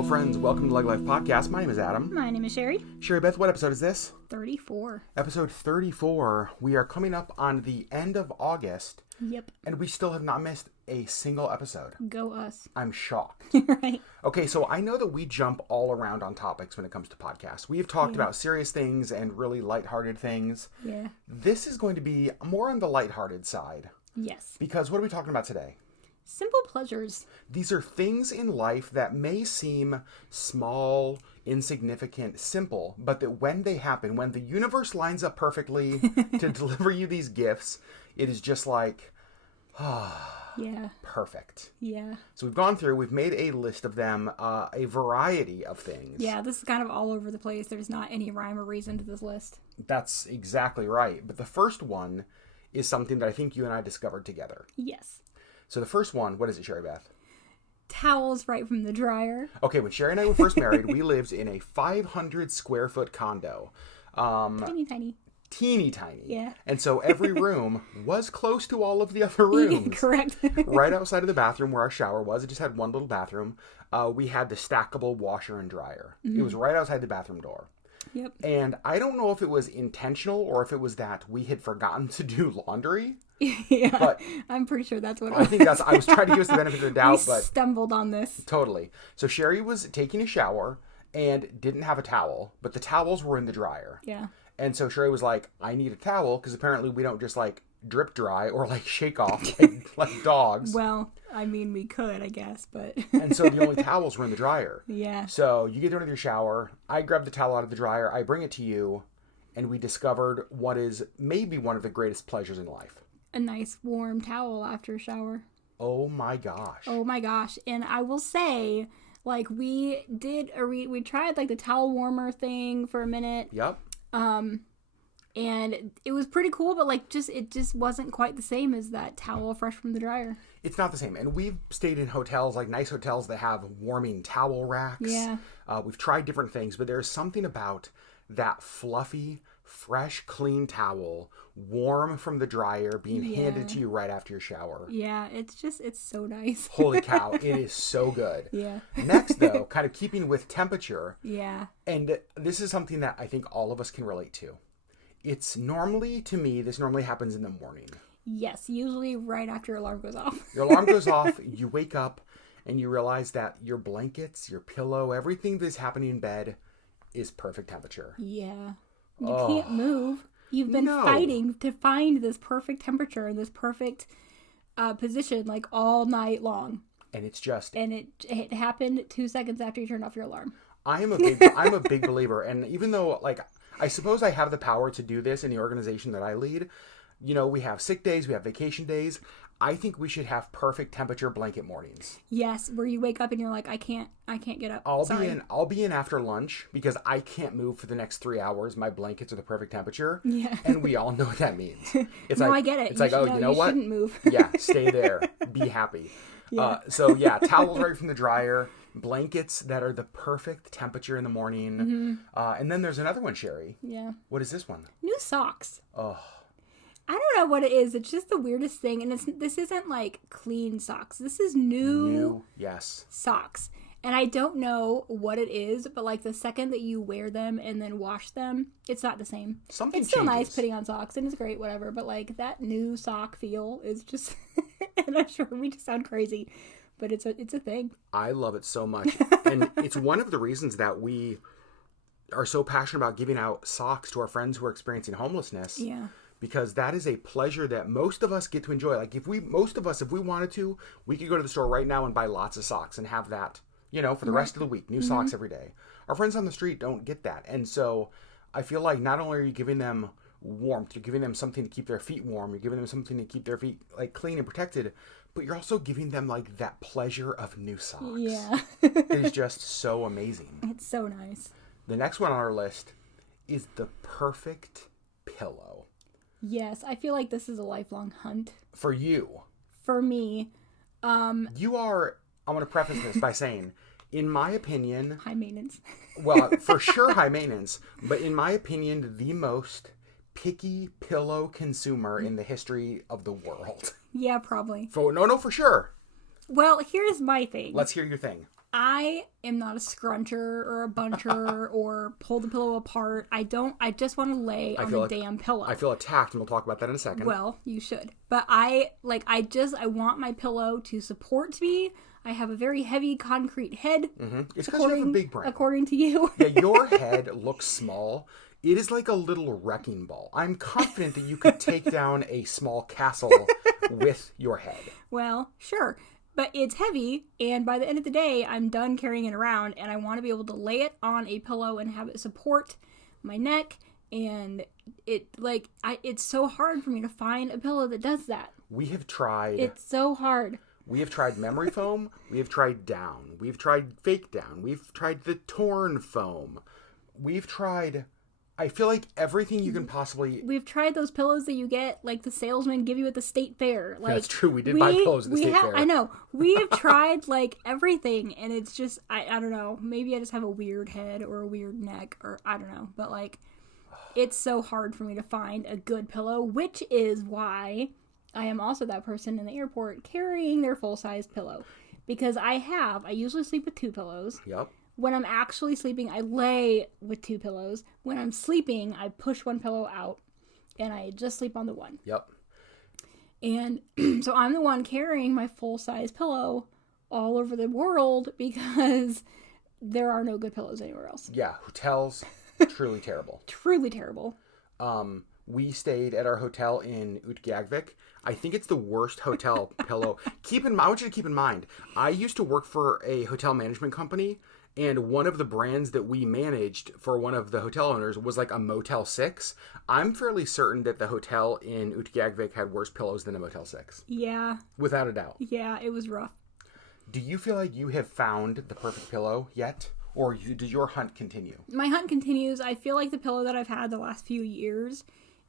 Hello, friends. Welcome to LeggLife Podcast. My name is Adam. My name is Sherry. Sherry Beth, what episode is this? 34. Episode 34. We are coming up on the end of August. Yep. And we still have not missed a single episode. Go us. I'm shocked. Right. Okay, so I know that we jump all around on topics when it comes to podcasts. We have talked about serious things and really lighthearted things. Yeah. This is going to be more on the lighthearted side. Yes. Because what are we talking about today? Simple pleasures. These are things in life that may seem small, insignificant, simple, but that when they happen, when the universe lines up perfectly to deliver you these gifts, it is just like, Yeah. perfect. Yeah. So we've made a list of them, a variety of things. Yeah, this is kind of all over the place. There's not any rhyme or reason to this list. That's exactly right. But the first one is something that I think you and I discovered together. Yes. So the first one, what is it, Sherry Beth? Towels right from the dryer. Okay, when Sherry and I were first married, we lived in a 500 square foot condo. Tiny, tiny. Teeny tiny. Yeah. And so every room was close to all of the other rooms. Correct. Right outside of the bathroom where our shower was, it just had one little bathroom. We had the stackable washer and dryer. It was right outside the bathroom door. Yep. And I don't know if it was intentional or if it was that we had forgotten to do laundry. Yeah. But I'm pretty sure that's what it I was. think I was trying to give us the benefit of the doubt, We but stumbled on this. totally. So Sherry was taking a shower and didn't have a towel, but the towels were in the dryer. Yeah. And so Sherry was like, I need a towel, because apparently we don't just like drip dry or like shake off like dogs. Well, I mean, we could, I guess, but... And so the only towels were in the dryer. Yeah. So you get done with your shower, I grab the towel out of the dryer, I bring it to you, and we discovered what is maybe one of the greatest pleasures in life. A nice warm towel after a shower. Oh my gosh. Oh my gosh. And I will say, like, we tried like the towel warmer thing for a minute. Yep. And it was pretty cool, but like it just wasn't quite the same as that towel fresh from the dryer. It's not the same. And we've stayed in hotels, like nice hotels that have warming towel racks. Yeah. We've tried different things, but there's something about that fluffy, fresh, clean towel, warm from the dryer, being handed to you right after your shower. Yeah, it's so nice. Holy cow, it is so good. Yeah. Next, though, kind of keeping with temperature, Yeah. and this is something that I think all of us can relate to. This normally happens in the morning. Yes, usually right after your alarm goes off. Your alarm goes off, you wake up, and you realize that your blankets, your pillow, everything that's happening in bed is perfect temperature. Yeah. You can't move. You've been fighting to find this perfect temperature and this perfect position like all night long. And it's just... And it happened 2 seconds after you turned off your alarm. I'm a big believer, and even though, like, I suppose I have the power to do this in the organization that I lead, you know, we have sick days, we have vacation days, I think we should have perfect temperature blanket mornings. Yes, where you wake up and you're like, I can't get up. I'll be in after lunch because I can't move for the next 3 hours. My blankets are the perfect temperature. Yeah. And we all know what that means. It's I get it. It's like, you know what? You shouldn't move. Yeah, stay there. Be happy. Yeah. Towels right from the dryer, blankets that are the perfect temperature in the morning. And then there's another one, Sherry. Yeah. What is this one? New socks. Oh. I don't know what it is. It's just the weirdest thing. And this isn't like clean socks. This is new Yes. socks. And I don't know what it is, but like the second that you wear them and then wash them, it's not the same. Something It's still changes. nice putting on socks and it's great, whatever. But like that new sock feel is just, and I'm sure we just sound crazy, but it's a thing. I love it so much. And it's one of the reasons that we are so passionate about giving out socks to our friends who are experiencing homelessness. Yeah. Because that is a pleasure that most of us get to enjoy. Like if we wanted to, we could go to the store right now and buy lots of socks and have that, you know, for the rest of the week, new socks every day. Our friends on the street don't get that. And so I feel like not only are you giving them warmth, you're giving them something to keep their feet warm, you're giving them something to keep their feet like clean and protected, but you're also giving them like that pleasure of new socks. Yeah. It is just so amazing. It's so nice. The next one on our list is the perfect pillow. Yes, I feel like this is a lifelong hunt. For you. For me. You are, I want to preface this by saying, in my opinion... High maintenance. Well, for sure high maintenance, but in my opinion, the most picky pillow consumer in the history of the world. Yeah, probably. For sure. Well, here's my thing. Let's hear your thing. I am not a scruncher or a buncher or pull the pillow apart. I just want to lay on the damn pillow. I feel attacked, and we'll talk about that in a second. Well, you should. But I want my pillow to support me. I have a very heavy concrete head. Mm-hmm. It's because you have a big brain. According to you. Yeah, your head looks small. It is like a little wrecking ball. I'm confident that you could take down a small castle with your head. Well, sure. But it's heavy, and by the end of the day, I'm done carrying it around, and I want to be able to lay it on a pillow and have it support my neck, and it's so hard for me to find a pillow that does that. We have tried... It's so hard. We have tried memory foam. We have tried down. We've tried fake down. We've tried the torn foam. We've tried... I feel like everything you can possibly... We've tried those pillows that you get, like the salesman give you at the state fair. Like, that's true. We did buy pillows at the state fair. I know. We've tried, like, everything, and it's just, I don't know. Maybe I just have a weird head or a weird neck, or I don't know. But, like, it's so hard for me to find a good pillow, which is why I am also that person in the airport carrying their full-size pillow. Because I usually sleep with 2 pillows. Yep. When I'm actually sleeping, I lay with 2 pillows. When I'm sleeping, I push one pillow out, and I just sleep on the one. Yep. And so I'm the one carrying my full-size pillow all over the world because there are no good pillows anywhere else. Yeah, hotels, truly terrible. Truly terrible. We stayed at our hotel in Utqiagvik. I think it's the worst hotel pillow. I want you to keep in mind, I used to work for a hotel management company, and one of the brands that we managed for one of the hotel owners was like a Motel 6. I'm fairly certain that the hotel in Utqiagvik had worse pillows than a Motel 6. Yeah. Without a doubt. Yeah, it was rough. Do you feel like you have found the perfect pillow yet? Or does your hunt continue? My hunt continues. I feel like the pillow that I've had the last few years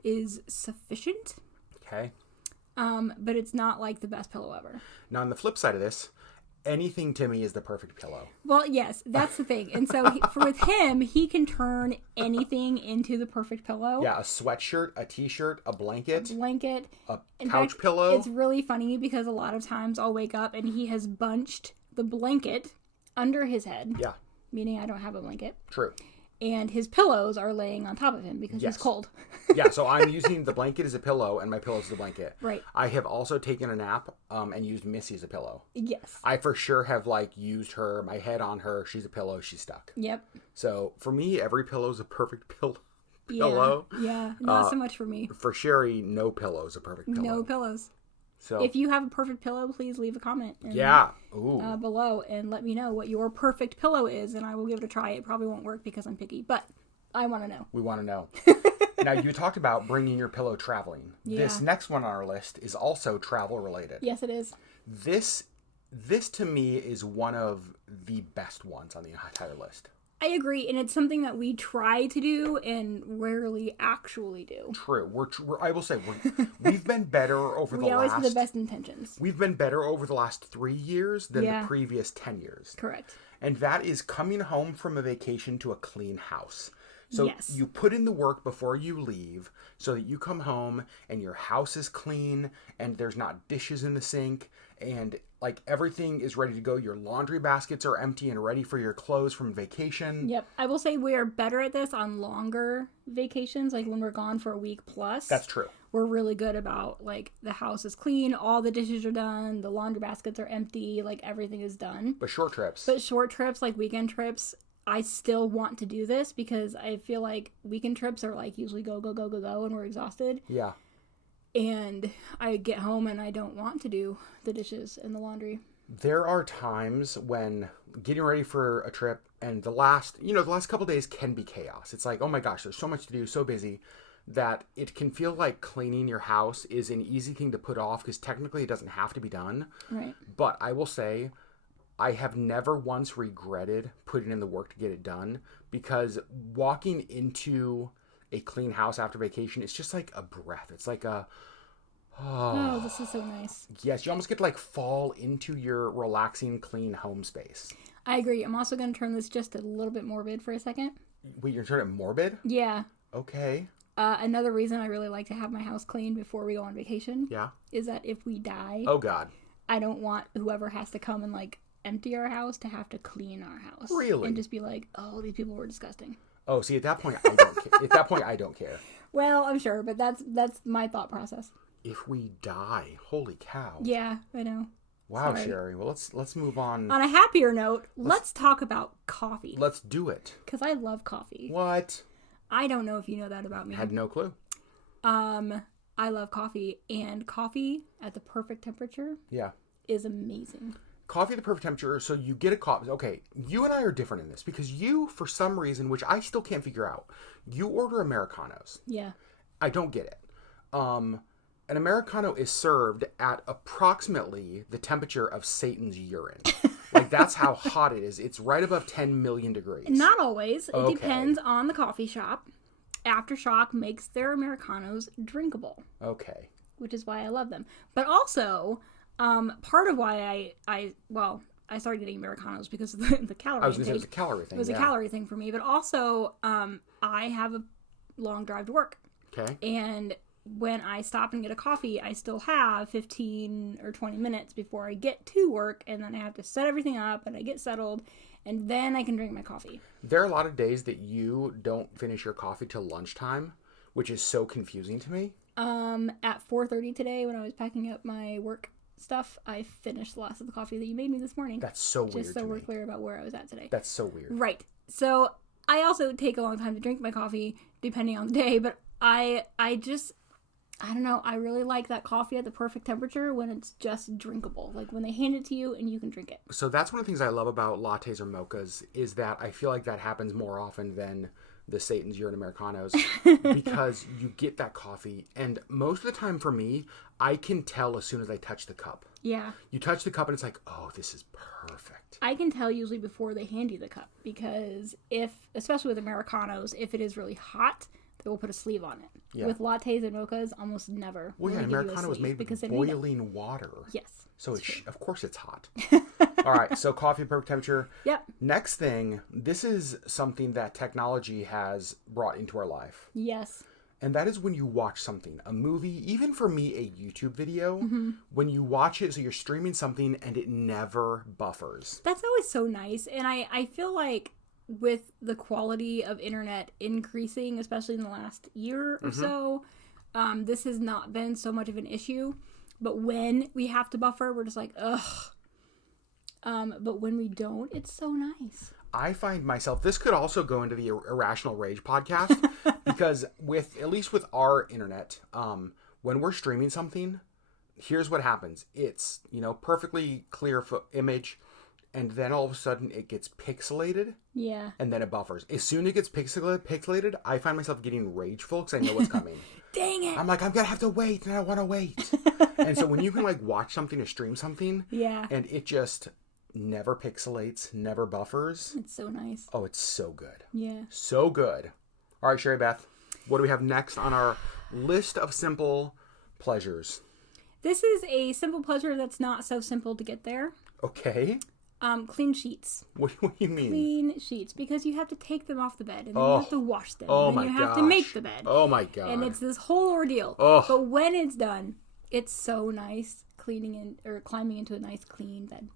is sufficient. Okay. But it's not like the best pillow ever. Now, on the flip side of this, anything to me is the perfect pillow. Well, yes, that's the thing. And so with him, he can turn anything into the perfect pillow. Yeah, a sweatshirt, a t-shirt, a blanket. A couch pillow. It's really funny because a lot of times I'll wake up and he has bunched the blanket under his head. Yeah. Meaning I don't have a blanket. True. And his pillows are laying on top of him because he's cold. Yeah, so I'm using the blanket as a pillow and my pillow as a blanket. Right. I have also taken a nap and used Missy as a pillow. Yes. I for sure have used her, my head on her. She's a pillow. She's stuck. Yep. So for me, every pillow is a perfect pillow. Yeah. Not so much for me. For Sherry, no pillow is a perfect pillow. No pillows. So if you have a perfect pillow, please leave a comment. Below and let me know what your perfect pillow is, and I will give it a try. It probably won't work because I'm picky, but I want to know. We want to know. Now, you talked about bringing your pillow traveling. Yeah. This next one on our list is also travel related. Yes, it is. This to me is one of the best ones on the entire list. I agree, and it's something that we try to do and rarely actually do. True. I will say we've been better over the last... We always have the best intentions. We've been better over the last 3 years than the previous 10 years. Correct. And that is coming home from a vacation to a clean house. So you put in the work before you leave so that you come home and your house is clean and there's not dishes in the sink and everything is ready to go. Your laundry baskets are empty and ready for your clothes from vacation. Yep. I will say we are better at this on longer vacations, like when we're gone for a week plus. That's true. We're really good about the house is clean, all the dishes are done, the laundry baskets are empty, everything is done. But short trips, like weekend trips, I still want to do this because I feel like weekend trips are usually go, and we're exhausted. Yeah. And I get home and I don't want to do the dishes and the laundry. There are times when getting ready for a trip and the last couple days can be chaos. It's oh my gosh, there's so much to do, so busy, that it can feel like cleaning your house is an easy thing to put off because technically it doesn't have to be done. Right. But I will say, I have never once regretted putting in the work to get it done because walking into a clean house after vacation, it's just like a breath. It's like a... Oh, this is so nice. Yes, you almost get to fall into your relaxing, clean home space. I agree. I'm also going to turn this just a little bit morbid for a second. Wait, you're turning it morbid? Yeah. Okay. Another reason I really like to have my house clean before we go on vacation. Yeah. Is that if we die... Oh, God. I don't want whoever has to come and empty our house to have to clean our house. Really? And just be like, oh, these people were disgusting. Oh, see, at that point, I don't care. At that point, I don't care. Well, I'm sure, but that's my thought process. If we die, holy cow. Yeah, I know. Wow, Sorry. Sherry. Well, let's move on. On a happier note, let's talk about coffee. Let's do it. Because I love coffee. What? I don't know if you know that about me. Had no clue. I love coffee, and coffee at the perfect temperature is amazing. Coffee at the perfect temperature, so you get a coffee. Okay, you and I are different in this because you, for some reason, which I still can't figure out, you order Americanos. Yeah. I don't get it. An Americano is served at approximately the temperature of Satan's urine. Like, that's how hot it is. It's right above 10 million degrees. Not always. It Okay. depends on the coffee shop. Aftershock makes their Americanos drinkable, Okay. which is why I love them. But also, part of why I started getting Americanos because of the calorie I was going to say it was intake. a calorie thing. It was a calorie thing for me. But also, I have a long drive to work. Okay. And when I stop and get a coffee, I still have 15 or 20 minutes before I get to work, and then I have to set everything up, and I get settled, and then I can drink my coffee. There are a lot of days that you don't finish your coffee till lunchtime, which is so confusing to me. At 4:30 today, when I was packing up my work stuff, I finished the last of the coffee that you made me this morning. That's so weird Just so to we're me. clear about where I was at today. That's so weird. Right. So I also take a long time to drink my coffee, depending on the day, but I don't know. I really like that coffee at the perfect temperature when it's just drinkable. Like when they hand it to you and you can drink it. So that's one of the things I love about lattes or mochas is that I feel like that happens more often than the Satan's urine Americanos because you get that coffee, and most of the time for me, I can tell as soon as I touch the cup. Yeah. You touch the cup and it's like, oh, this is perfect. I can tell usually before they hand you the cup because especially with Americanos, if it is really hot, they will put a sleeve on it. Yeah. With lattes and mochas, almost never. Well, yeah, will they give you a Americano was sleeve made because with they need it. boiling water. Yes. So of course it's hot. All right, so coffee perfect temperature. Yep. Next thing, this is something that technology has brought into our life. Yes. And that is when you watch something, a movie, even for me, a YouTube video, when you watch it, so you're streaming something and it never buffers. That's always so nice. And I feel like with the quality of internet increasing, especially in the last year or so, this has not been so much of an issue. But when we have to buffer, we're just like, ugh. But when we don't, it's so nice. I find myself, this could also go into the Irrational Rage podcast, because at least with our internet, when we're streaming something, here's what happens. It's, perfectly clear image, and then all of a sudden it gets pixelated. Yeah. And then it buffers. As soon as it gets pixelated, I find myself getting rageful because I know what's coming. Dang it. I'm like, I'm going to have to wait, and I want to wait. And so when you can watch something or stream something, Yeah. and it just never pixelates, never buffers. It's so nice. Oh, it's so good. Yeah. So good. All right, Sherry Beth, what do we have next on our list of simple pleasures? This is a simple pleasure that's not so simple to get there. Okay. Clean sheets. What do you mean? Clean sheets, because you have to take them off the bed, and then Oh. you have to wash them, Oh and my then you have to gosh. make the bed. Oh my God. And it's this whole ordeal. Oh. But when it's done, it's so nice climbing into a nice clean bed.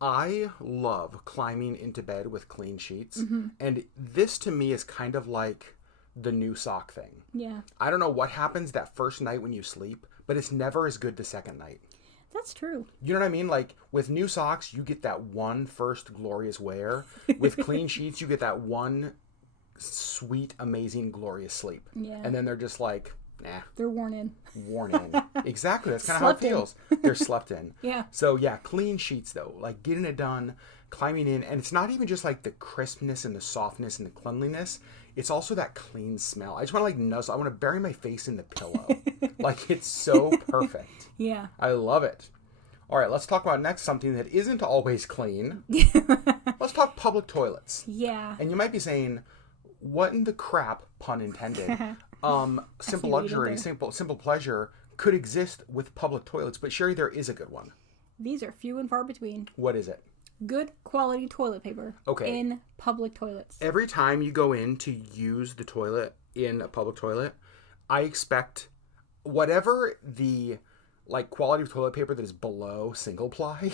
I love climbing into bed with clean sheets. Mm-hmm. And this to me is kind of like the new sock thing. Yeah. I don't know what happens that first night when you sleep, but it's never as good the second night. That's true. You know what I mean? Like with new socks, you get that one first glorious wear. With clean sheets, you get that one sweet, amazing, glorious sleep. Yeah. And then they're just like, nah, They're worn in. worn in. Exactly. That's kind of how it Slept in. feels. They're slept in. Yeah. So yeah, clean sheets though, like getting it done, climbing in, and it's not even just like the crispness and the softness and the cleanliness. It's also that clean smell. I just want to nuzzle. I want to bury my face in the pillow. Like it's so perfect. Yeah. I love it. All right, let's talk about next something that isn't always clean. Let's talk public toilets. Yeah. And you might be saying, what in the crap, pun intended, simple what you did luxury, there. simple pleasure could exist with public toilets. But Sherry, there is a good one. These are few and far between. What is it? Good quality toilet paper. Okay. In public toilets. Every time you go in to use the toilet in a public toilet, I expect whatever the quality of toilet paper that is below single ply,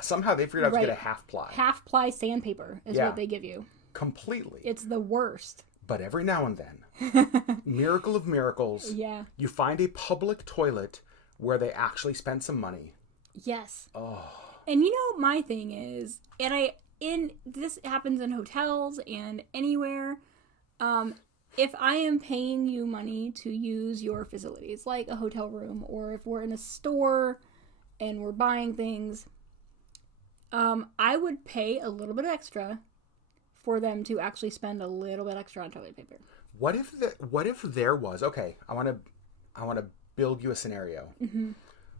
Somehow they figured out to Right. get a half ply. Half ply sandpaper is Yeah. what they give you. Completely. It's the worst. But every now and then, miracle of miracles, Yeah. you find a public toilet where they actually spent some money. Yes. Oh. And you know, my thing is, this happens in hotels and anywhere. If I am paying you money to use your facilities, like a hotel room, or if we're in a store and we're buying things, I would pay a little bit extra for them to actually spend a little bit extra on toilet paper. What if there was, okay, I want to build you a scenario. Mm-hmm.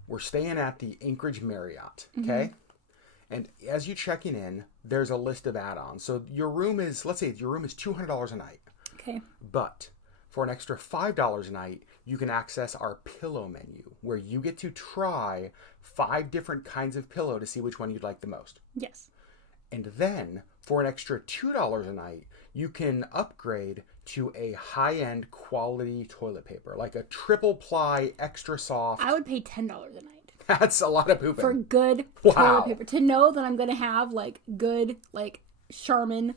We're staying at the Anchorage Marriott, okay? Mm-hmm. And as you're checking in, there's a list of add-ons. So let's say your room is $200 a night. Okay. But for an extra $5 a night, you can access our pillow menu, where you get to try 5 different kinds of pillow to see which one you'd like the most. Yes. And then for an extra $2 a night, you can upgrade to a high-end quality toilet paper, like a triple ply, extra soft. I would pay $10 a night. That's a lot of pooping. For good Wow. toilet paper. To know that I'm going to have, like, good, like, Charmin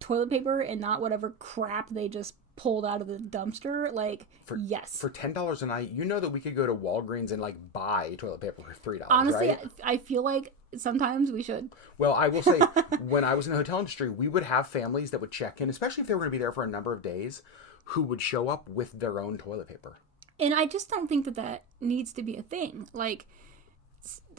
toilet paper and not whatever crap they just pulled out of the dumpster. Like, yes. For $10 a night, you know that we could go to Walgreens and, like, buy toilet paper for $3, Honestly, right? I feel like sometimes we should. Well, I will say, when I was in the hotel industry, we would have families that would check in, especially if they were going to be there for a number of days, who would show up with their own toilet paper. And I just don't think that needs to be a thing. Like,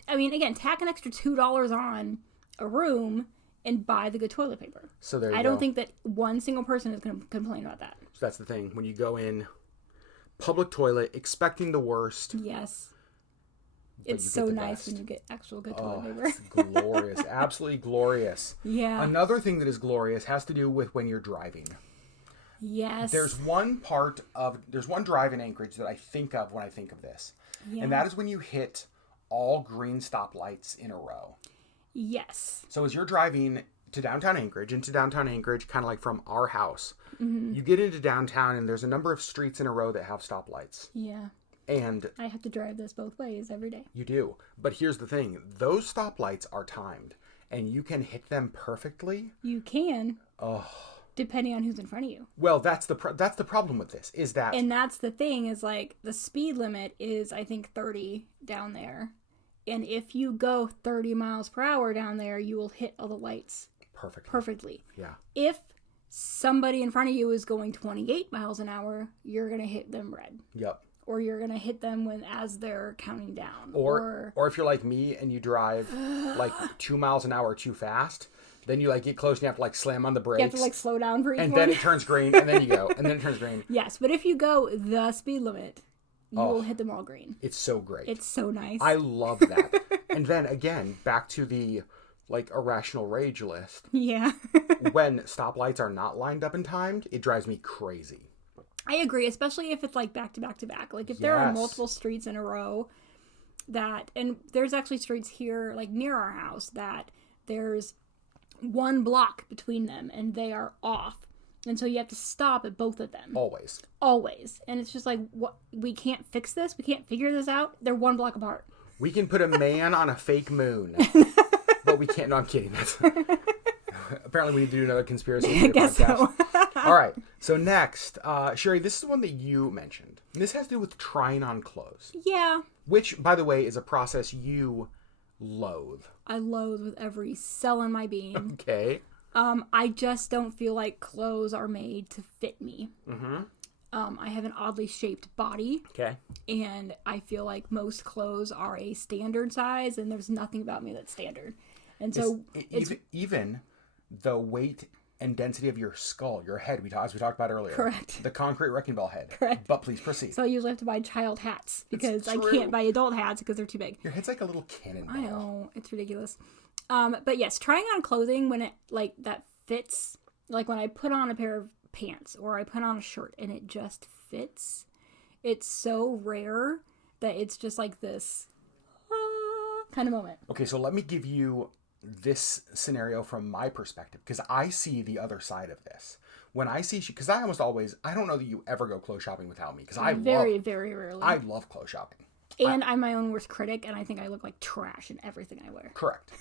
I mean, again, tack an extra $2 on a room and buy the good toilet paper. So there you I go. don't think that one single person is going to complain about that. So that's the thing. When you go in, public toilet, expecting the worst. Yes. but It's you so get the nice best. when you get actual good toilet Oh, paper. it's glorious. Absolutely glorious. Yeah. Another thing that is glorious has to do with when you're driving. Yes. There's one drive in Anchorage that I think of when I think of this. Yeah. And that is when you hit all green stoplights in a row. Yes. So as you're driving into downtown Anchorage, kind of like from our house, Mm-hmm. you get into downtown and there's a number of streets in a row that have stoplights. Yeah. And I have to drive this both ways every day. you do. But here's the thing. Those stoplights are timed and you can hit them perfectly. You can. Oh. Depending on who's in front of you. Well, that's the problem with this is that And that's the thing is like the speed limit is I think 30 down there. And if you go 30 miles per hour down there, you will hit all the lights perfectly. Yeah. If somebody in front of you is going 28 miles an hour, you're going to hit them red. Yep. Or you're going to hit them as they're counting down. Or if you're like me and you drive like 2 miles an hour too fast, then you like get close and you have to like slam on the brakes. you have to like slow down for each and one. then it turns green and then you go and then it turns green. Yes, but if you go the speed limit, you will hit them all green. It's so great. It's so nice. I love that. And then again, back to the like irrational rage list. Yeah. When stoplights are not lined up and timed, it drives me crazy. I agree, especially if it's like back to back to back. Like if there are Yes. multiple streets in a row and there's actually streets here like near our house that there's one block between them and they are off. And so you have to stop at both of them. Always. Always. And it's just like, what? We can't fix this? We can't figure this out? They're one block apart. We can put a man on a fake moon. But we can't. No, I'm kidding. That's apparently we need to do another conspiracy I theory guess podcast. so. All right. So next, Sherry, this is the one that you mentioned. And this has to do with trying on clothes, Yeah. which, by the way, is a process you loathe. I loathe with every cell in my being. Okay. I just don't feel like clothes are made to fit me. Mm-hmm. I have an oddly shaped body. Okay. And I feel like most clothes are a standard size, and there's nothing about me that's standard. And so Even the weight and density of your skull, your head, as we talked about earlier. Correct. The concrete wrecking ball head. Correct. But please proceed. So I usually have to buy child hats because I true. can't buy adult hats because they're too big. Your head's like a little cannonball. I know, it's ridiculous. But yes, trying on clothing when it like that fits, like when I put on a pair of pants or I put on a shirt and it just fits, it's so rare that it's just like this kind of moment. Okay, so let me give you this scenario from my perspective because I see the other side of this. When I see, because I don't know that you ever go clothes shopping without me because Very, very rarely. I love clothes shopping. And I'm my own worst critic, and I think I look like trash in everything I wear. Correct.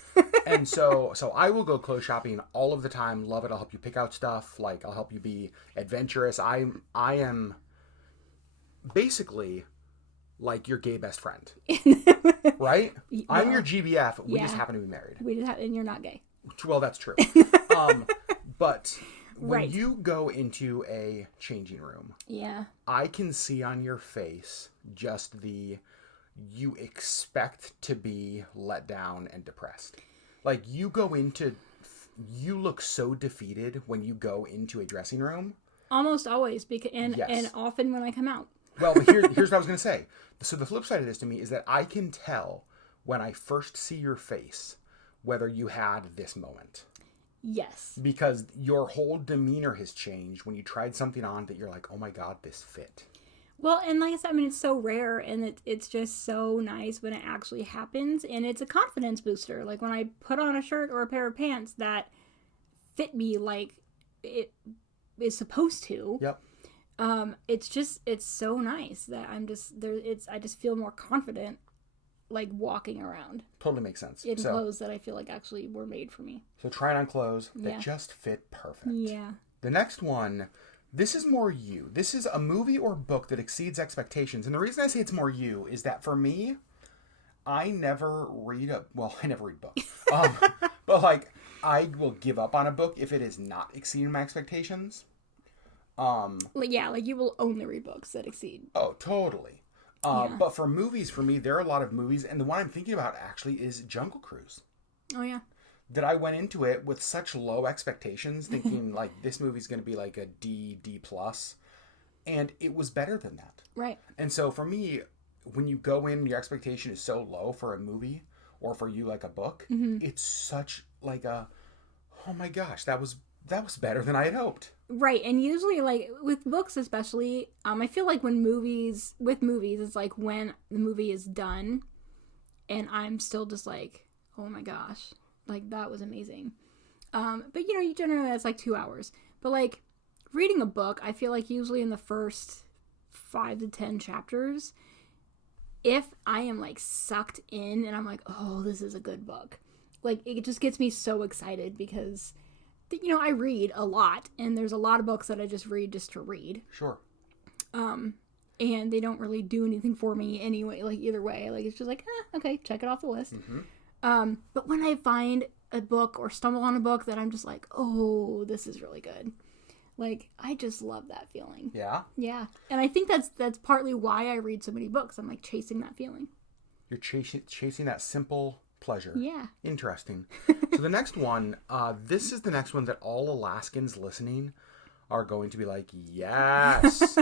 And so I will go clothes shopping all of the time. Love it. I'll help you pick out stuff. Like, I'll help you be adventurous. I am basically like your gay best friend. Right? No. I'm your GBF. We just happen to be married. And you're not gay. Well, that's true. But when you go into a changing room, I can see on your face just you expect to be let down and depressed. Like, you look so defeated when you go into a dressing room. Almost always, and often when I come out. Well, but here's what I was going to say. So the flip side of this to me is that I can tell when I first see your face whether you had this moment. Yes. Because your whole demeanor has changed when you tried something on that you're like, oh my God, this fit. Well, and like I said, I mean, it's so rare, and it's just so nice when it actually happens, and it's a confidence booster. Like, when I put on a shirt or a pair of pants that fit me like it is supposed to. Yep. It's so nice that I just feel more confident, like, walking around. Totally makes sense. In clothes that I feel like actually were made for me. So trying on clothes that just fit perfect. Yeah. The next one, this is more you. This is a movie or book that exceeds expectations. And the reason I say it's more you is that for me, I never read books. But like, I will give up on a book if it is not exceeding my expectations. Like you will only read books that exceed. Oh, totally. But for movies, for me, there are a lot of movies, and the one I'm thinking about actually is Jungle Cruise. Oh, yeah. That I went into it with such low expectations, thinking like this movie's going to be like a D+, and it was better than that. Right. And so for me, when you go in, your expectation is so low for a movie or for you like a book, it's such like a, oh my gosh, that was better than I had hoped. Right, and usually, like, with books especially, I feel like with movies, it's like when the movie is done, and I'm still just like, oh my gosh, like, that was amazing. But, you generally, that's like 2 hours. But, like, reading a book, I feel like usually in the first 5 to 10 chapters, if I am, like, sucked in, and I'm like, oh, this is a good book, like, it just gets me so excited because... I read a lot, and there's a lot of books that I just read just to read. Sure. And they don't really do anything for me anyway, like, either way. Like, it's just like, okay, check it off the list. Mm-hmm. But when I find a book or stumble on a book that I'm just like, oh, this is really good. Like, I just love that feeling. Yeah? Yeah. And I think that's partly why I read so many books. I'm, like, chasing that feeling. You're chasing that simple... pleasure. Yeah. Interesting. So the next one, this is the next one that all Alaskans listening are going to be like, yes.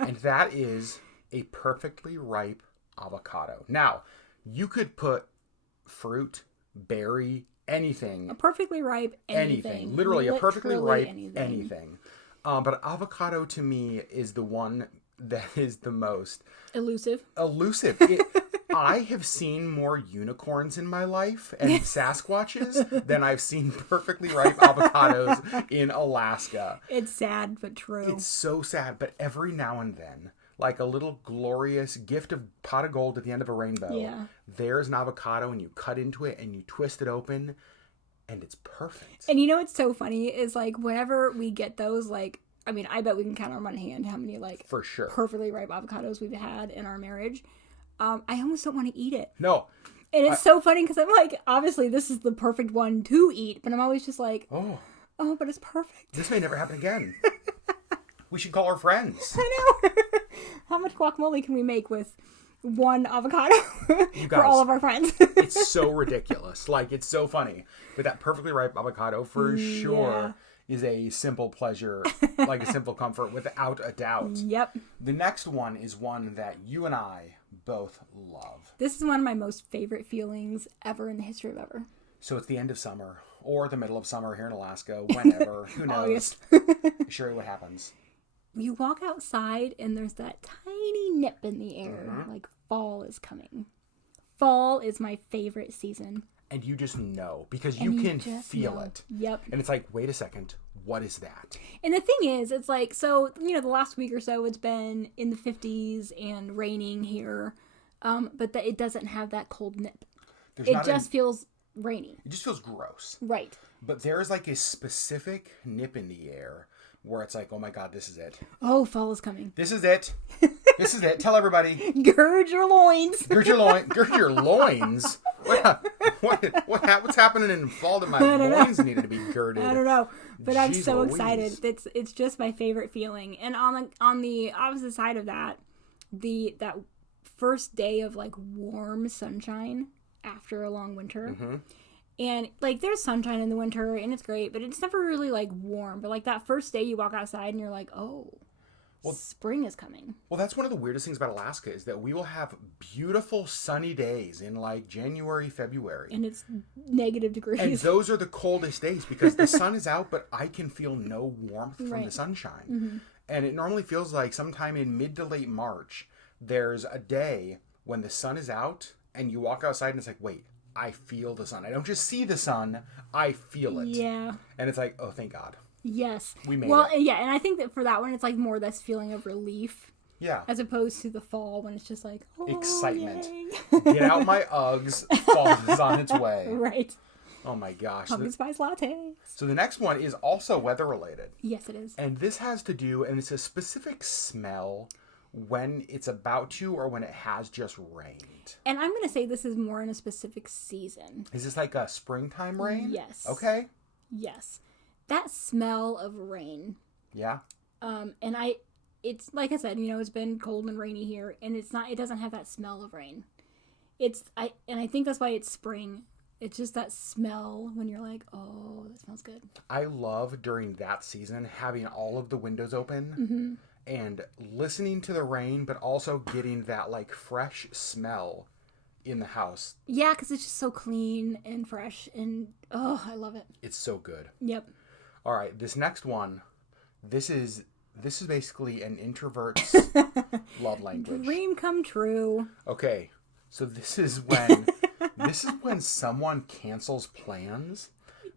And that is a perfectly ripe avocado. Now, you could put fruit, berry, anything. A perfectly ripe anything. Literally a perfectly ripe anything. But avocado to me is the one that is the most... Elusive. I have seen more unicorns in my life and Sasquatches than I've seen perfectly ripe avocados in Alaska. It's sad, but true. It's so sad, but every now and then, like a little glorious gift of pot of gold at the end of a rainbow, there's an avocado and you cut into it and you twist it open and it's perfect. And what's so funny is, like, whenever we get those, like, I mean, I bet we can count on one hand how many, like, for sure, perfectly ripe avocados we've had in our marriage. I almost don't want to eat it. No. And it's so funny because I'm like, obviously this is the perfect one to eat, but I'm always just like, oh, but it's perfect. This may never happen again. We should call our friends. I know. How much guacamole can we make with one avocado for all of our friends? It's so ridiculous. Like, it's so funny. But that perfectly ripe avocado for sure is a simple pleasure, like a simple comfort without a doubt. Yep. The next one is one that you and I both love. This is one of my most favorite feelings ever in the history of ever. So it's the end of summer or the middle of summer here in Alaska, whenever, who knows? August. Sure, what happens? You walk outside and there's that tiny nip in the air, like fall is coming. Fall is my favorite season. And you just know, because you can feel it. Yep. And it's like, wait a second, what is that? And the thing is, it's like, so, the last week or so, it's been in the 50s and raining here. but that it doesn't have that cold nip. There's It just feels rainy. It just feels gross. Right. But there is like a specific nip in the air where it's like, oh my God, this is it. Oh, fall is coming. This is it. This is it. Tell everybody. Gird your loins. Gird your loins. Gird your loins. What's happening in fall that my loins needed to be girded? I don't know, but I'm Jeez so Louise. excited. It's just my favorite feeling. And on the opposite side of that, that first day of like warm sunshine after a long winter. Mm-hmm. And like there's sunshine in the winter and it's great, but it's never really like warm. But like that first day you walk outside and you're like, oh, spring is coming. Well, that's one of the weirdest things about Alaska is that we will have beautiful sunny days in like January, February. And it's negative degrees. And those are the coldest days because the sun is out, but I can feel no warmth from the sunshine. Mm-hmm. And it normally feels like sometime in mid to late March, there's a day when the sun is out and you walk outside and it's like, wait, I feel the sun. I don't just see the sun, I feel it. Yeah. And it's like, oh, thank God. Yes. We made it. Yeah, and I think that for that one, it's like more this feeling of relief. Yeah. As opposed to the fall when it's just like, oh, excitement. Yay. Get out my Uggs. Fall is on its way. Right. Oh my gosh. Pumpkin spice latte. So the next one is also weather related. Yes, it is. And this has to do, and it's a specific smell when it's about to or when it has just rained. And I'm going to say this is more in a specific season. Is this like a springtime rain? Yes. Okay. Yes. That smell of rain. Yeah. And it's like I said, it's been cold and rainy here, and it doesn't have that smell of rain. I think that's why it's spring. It's just that smell when you're like, oh, that smells good. I love during that season having all of the windows open. Mm-hmm. And listening to the rain, but also getting that like fresh smell in the house. Yeah, because it's just so clean and fresh, and oh, I love it. It's so good. Yep. All right, this next one, this is basically an introvert's love language. Dream come true. Okay, so this is when someone cancels plans,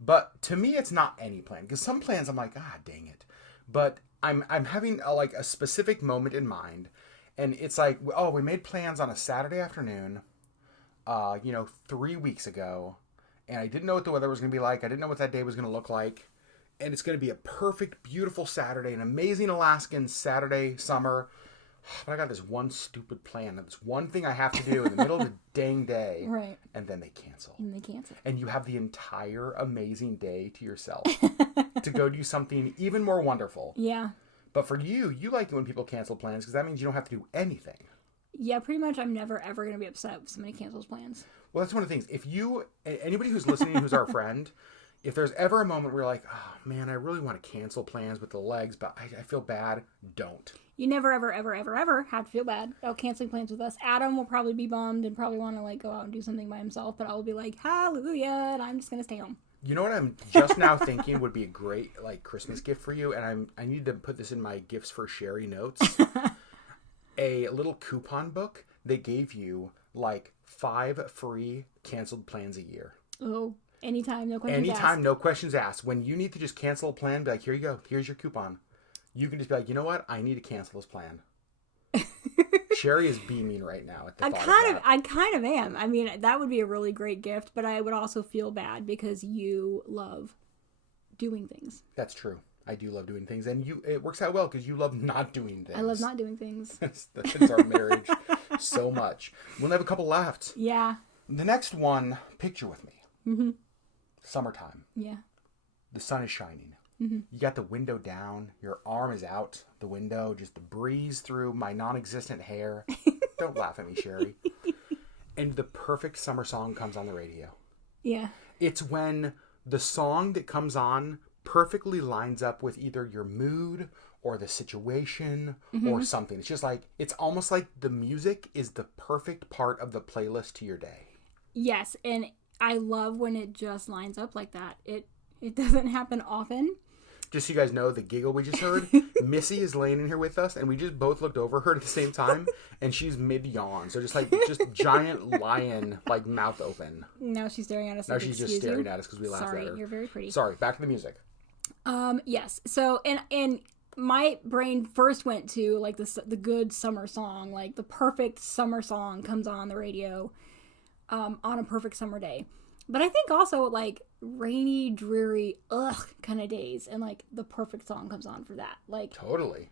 but to me it's not any plan because some plans I'm like, dang it, but I'm having a specific moment in mind, and it's like, oh, we made plans on a Saturday afternoon, 3 weeks ago, and I didn't know what the weather was going to be like. I didn't know what that day was going to look like, and it's going to be a perfect, beautiful Saturday, an amazing Alaskan Saturday, summer. But I got this one stupid plan, this one thing I have to do in the middle of the dang day, right? And then they cancel. And you have the entire amazing day to yourself to go do something even more wonderful. Yeah. But for you like it when people cancel plans because that means you don't have to do anything. Yeah, pretty much. I'm never ever going to be upset if somebody cancels plans. Well, that's one of the things. If anybody who's listening who's our friend, if there's ever a moment where you're like, oh man, I really want to cancel plans with the legs, but I feel bad, don't. You never, ever, ever, ever, ever have to feel bad about canceling plans with us. Adam will probably be bummed and probably want to go out and do something by himself, but I will be like, hallelujah, and I'm just going to stay home. You know what I'm just now thinking would be a great Christmas gift for you, and I need to put this in my gifts for Sherry notes. A little coupon book that gave you 5 free canceled plans a year. Oh, anytime, no questions asked. Anytime, no questions asked. When you need to just cancel a plan, be like, here you go, here's your coupon. You can just be like, you know what? I need to cancel this plan. Sherry is beaming right now at the thought of that. I kind of am. I mean, that would be a really great gift, but I would also feel bad because you love doing things. That's true. I do love doing things, and it works out well because you love not doing things. I love not doing things. That's our marriage so much. We'll have a couple left. Yeah. The next one, picture with me. Mm-hmm. Summertime. Yeah. The sun is shining. Mm-hmm. You got the window down. Your arm is out the window. Just the breeze through my non-existent hair. Don't laugh at me, Sherry. And the perfect summer song comes on the radio. Yeah. It's when the song that comes on perfectly lines up with either your mood or the situation or something. It's just it's almost like the music is the perfect part of the playlist to your day. Yes, and I love when it just lines up like that. It doesn't happen often. Just so you guys know, the giggle we just heard, Missy is laying in here with us, and we just both looked over her at the same time, and she's mid-yawn. So just giant lion, mouth open. Now she's staring at us. Now she's just staring at us because we laughed at her. Sorry, you're very pretty. Sorry, back to the music. Yes. So, and my brain first went to like the good summer song, like the perfect summer song comes on the radio on a perfect summer day. But I think also like rainy, dreary, kind of days, and like the perfect song comes on for that. Like Totally.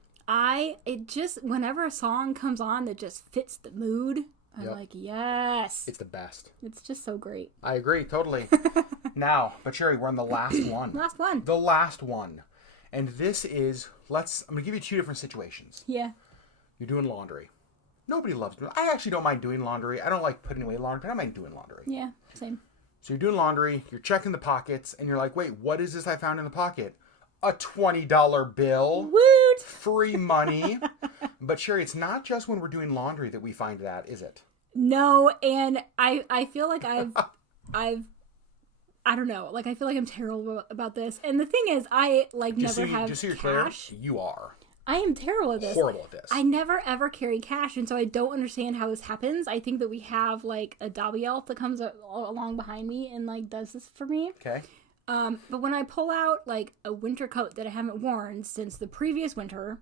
Whenever a song comes on that just fits the mood, I'm Yep. like, yes. It's the best. It's just so great. I agree, totally. Now, but Sherry, we're on the last one. Last one. The last one. And this is, I'm going to give you two different situations. Yeah. You're doing laundry. Nobody loves doing I actually don't mind doing laundry. I don't like putting away laundry, but I don't mind doing laundry. Yeah, same. So you're doing laundry, you're checking the pockets, and you're like, wait, what is this I found in the pocket? A $20 bill. Woot! Free money. But Sherry, it's not just when we're doing laundry that we find that, is it? No, and I feel like I've I don't know, like I feel like I'm terrible about this. And the thing is, I like never have just so you're cash. clear, you are. I am terrible at this. Horrible at this. I never ever carry cash, and so I don't understand how this happens. I think that we have like a Dobby elf that comes along behind me and like does this for me. Okay. But when I pull out like a winter coat that I haven't worn since the previous winter,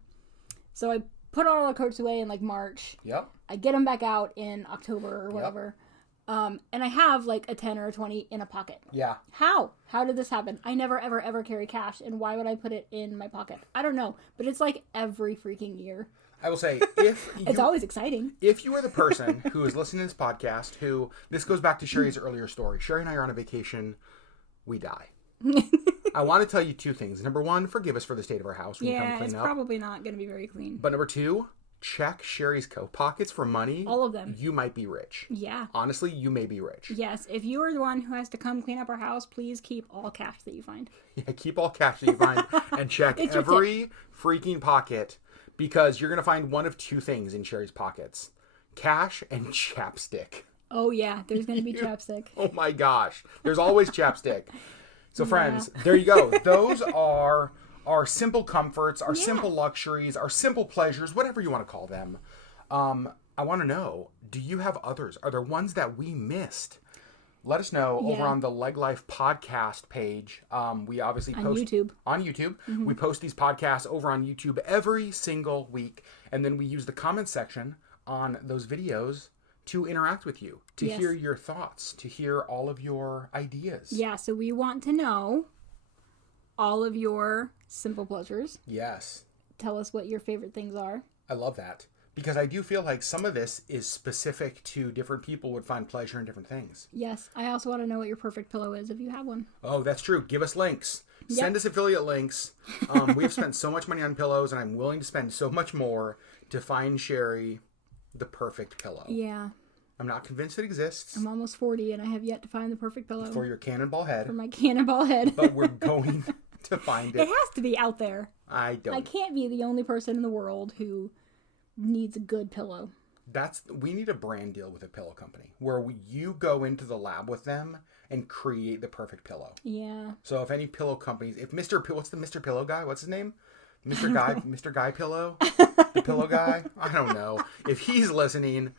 so I put all the coats away in like March. Yep. I get them back out in October or whatever. Yep. And I have like a 10 or a 20 in a pocket. Yeah. How? How did this happen? I never, ever, ever carry cash. And why would I put it in my pocket? I don't know. But it's like every freaking year. I will say, if you, it's always exciting. If you are the person who is listening to this podcast, this goes back to Sherry's earlier story. Sherry and I are on a vacation. We die. I want to tell you two things. Number one, forgive us for the state of our house when you come clean it's up. probably not going to be very clean. But number two, check Sherry's coat pockets for money. All of them. You might be rich. Yeah. Honestly, you may be rich. Yes. If you are the one who has to come clean up our house, please keep all cash that you find. Yeah, keep all cash that you find and check every freaking pocket, because you're going to find one of two things in Sherry's pockets: cash and chapstick. Oh, yeah. There's going to be chapstick. Oh, my gosh. There's always chapstick. So, friends, there you go. Those are our simple comforts, our simple luxuries, our simple pleasures, whatever you want to call them. I want to know, do you have others? Are there ones that we missed? Let us know over on the LeggLife podcast page. We obviously post on YouTube. Mm-hmm. We post these podcasts over on YouTube every single week, and then we use the comment section on those videos to interact with you, to hear your thoughts, to hear all of your ideas. Yeah, so we want to know all of your simple pleasures. Yes. Tell us what your favorite things are. I love that. Because I do feel like some of this is specific to different people would find pleasure in different things. Yes. I also want to know what your perfect pillow is if you have one. Oh, that's true. Give us links. Yep. Send us affiliate links. We have spent so much money on pillows, and I'm willing to spend so much more to find Sherry the perfect pillow. Yeah. I'm not convinced it exists. I'm almost 40, and I have yet to find the perfect pillow. For your cannonball head. For my cannonball head. But we're going to find it. It has to be out there. I can't be the only person in the world who needs a good pillow. We need a brand deal with a pillow company where you go into the lab with them and create the perfect pillow. Yeah. So if any pillow companies, what's the Mr. Pillow guy? What's his name? Mr. Guy Pillow? The pillow guy? I don't know. If he's listening,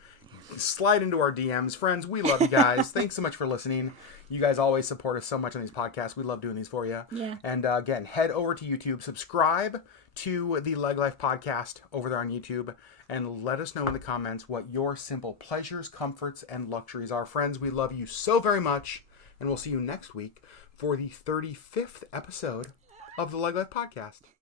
slide into our DMs. Friends, we love you guys. Thanks so much for listening. You guys always support us so much on these podcasts. We love doing these for you. Yeah. And again, head over to YouTube, subscribe to the LeggLife podcast over there on YouTube, and let us know in the comments what your simple pleasures, comforts, and luxuries are. Friends, we love you so very much, and we'll see you next week for the 35th episode of the LeggLife podcast.